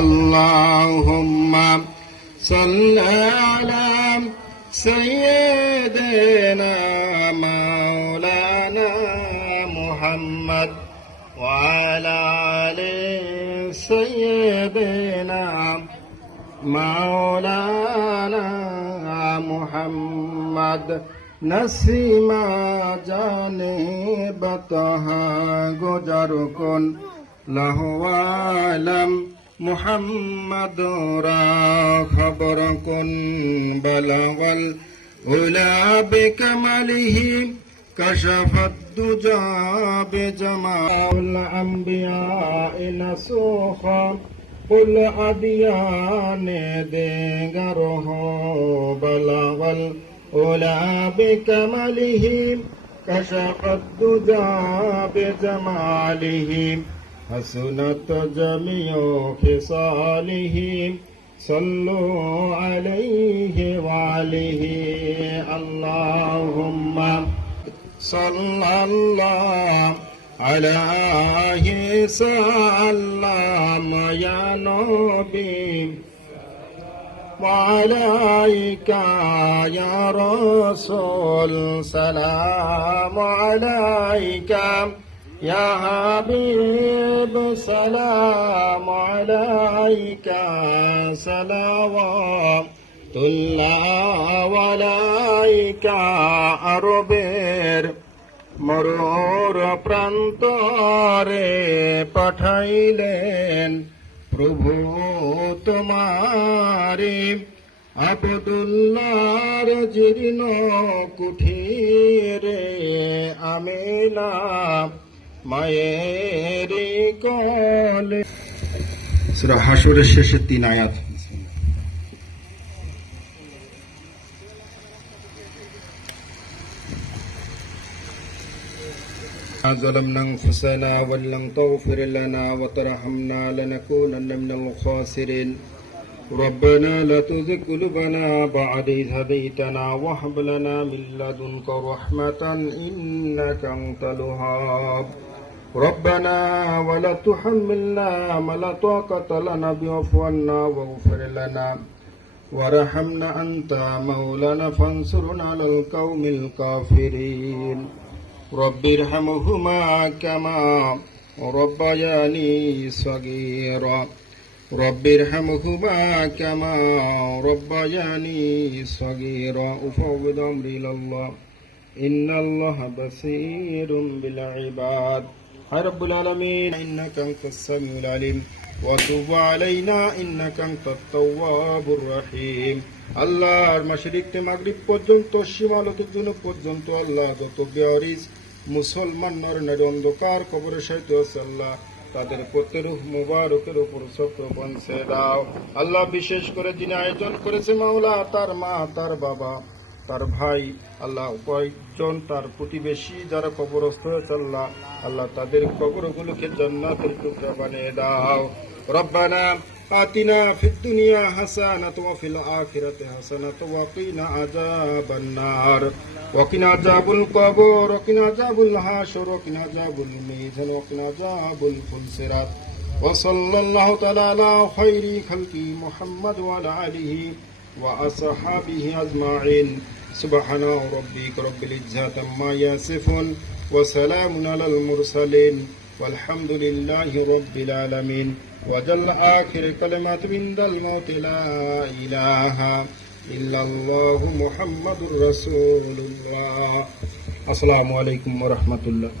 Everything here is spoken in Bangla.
اللهم صل على سيدنا مولانا محمد وعلى آل سيدنا مولانا محمد نسیما جانے بتہا گزر کن لہوالم محمد را خبر کن بلغ العلا بکملہ کشف الدجى بجمال الانبیاء نسوخا قل ادیان دیگر ہو بلغ العلا بکملہ کشف الدجى بجمالہ حسنت جميع خصاله صلوا عليه وعليه اللهم صل الله عليه سلام يا نبي وعليك يا رسول سلام عليك يا حبيب سلام عليك صلوات الله عليك আরবের মরুর প্রান্তরে পাঠাইলেন প্রভু তোমারি আবদুল্লাহর জীর্ণ কুঠিরে আমিনা মায়েরি কোলে। সূরা হাশরের শেষের 3 আয়াত। ظلمنا أنفسنا وإن لم تغفر لنا وترحمنا لنكونن من الخاسرين ربنا لا تزغ قلوبنا بعد إذ هديتنا وهب لنا من لدنك رحمة إنك أنت الوهاب ربنا ولا تحملنا ما لا طاقة لنا به واعف عنا واغفر لنا وارحمنا أنت مولانا فانصرنا على القوم الكافرين رب ارحمهما كما ربياني صغيرا رب ارحمهما كما ربياني صغيرا أفوض أمري إلى الله إن الله بصير بالعباد يا رب العالمين إنك أنت السميع العليم وتب علينا إنك أنت التواب الرحيم আল্লাহর মাশরিক থেকে মাগরিব পর্যন্ত সীমালতিক জুনুব পর্যন্ত আল্লাহ যত বেয়ারিজ মুসলমান নর নারী অন্ধকার কবরের সাহিত্য আছে আল্লাহ তাদের প্রত্যেক মুবারকের উপর সত্য পৌঁছে দাও আল্লাহ। বিশেষ করে যিনি আয়োজন করেছে মাওলা তার মা তার বাবা তার ভাই আল্লাহ কয়েকজন তার প্রতিবেশী যারা কবরস্থ হয়েছে আল্লাহ আল্লাহ তাদের কবরগুলোকে জান্নাতের টুকরা বানিয়ে দাও। রব্বানা آتنا في الدنيا حسنة وفي الآخرة حسنة وقنا عذاب النار وقنا عذاب القبر وقنا عذاب الحشر وقنا عذاب الميزان وقنا عذاب الفلسرات وصلى الله تعالى على خير خلقه محمد وعلى آله وأصحابه أجمعين سبحان ربك رب العزة عما يصفون وسلام على المرسلين والحمد لله رب العالمين وجل آخر كلمات عند الموت لا إله إلا الله محمد رسول الله السلام عليكم ورحمة الله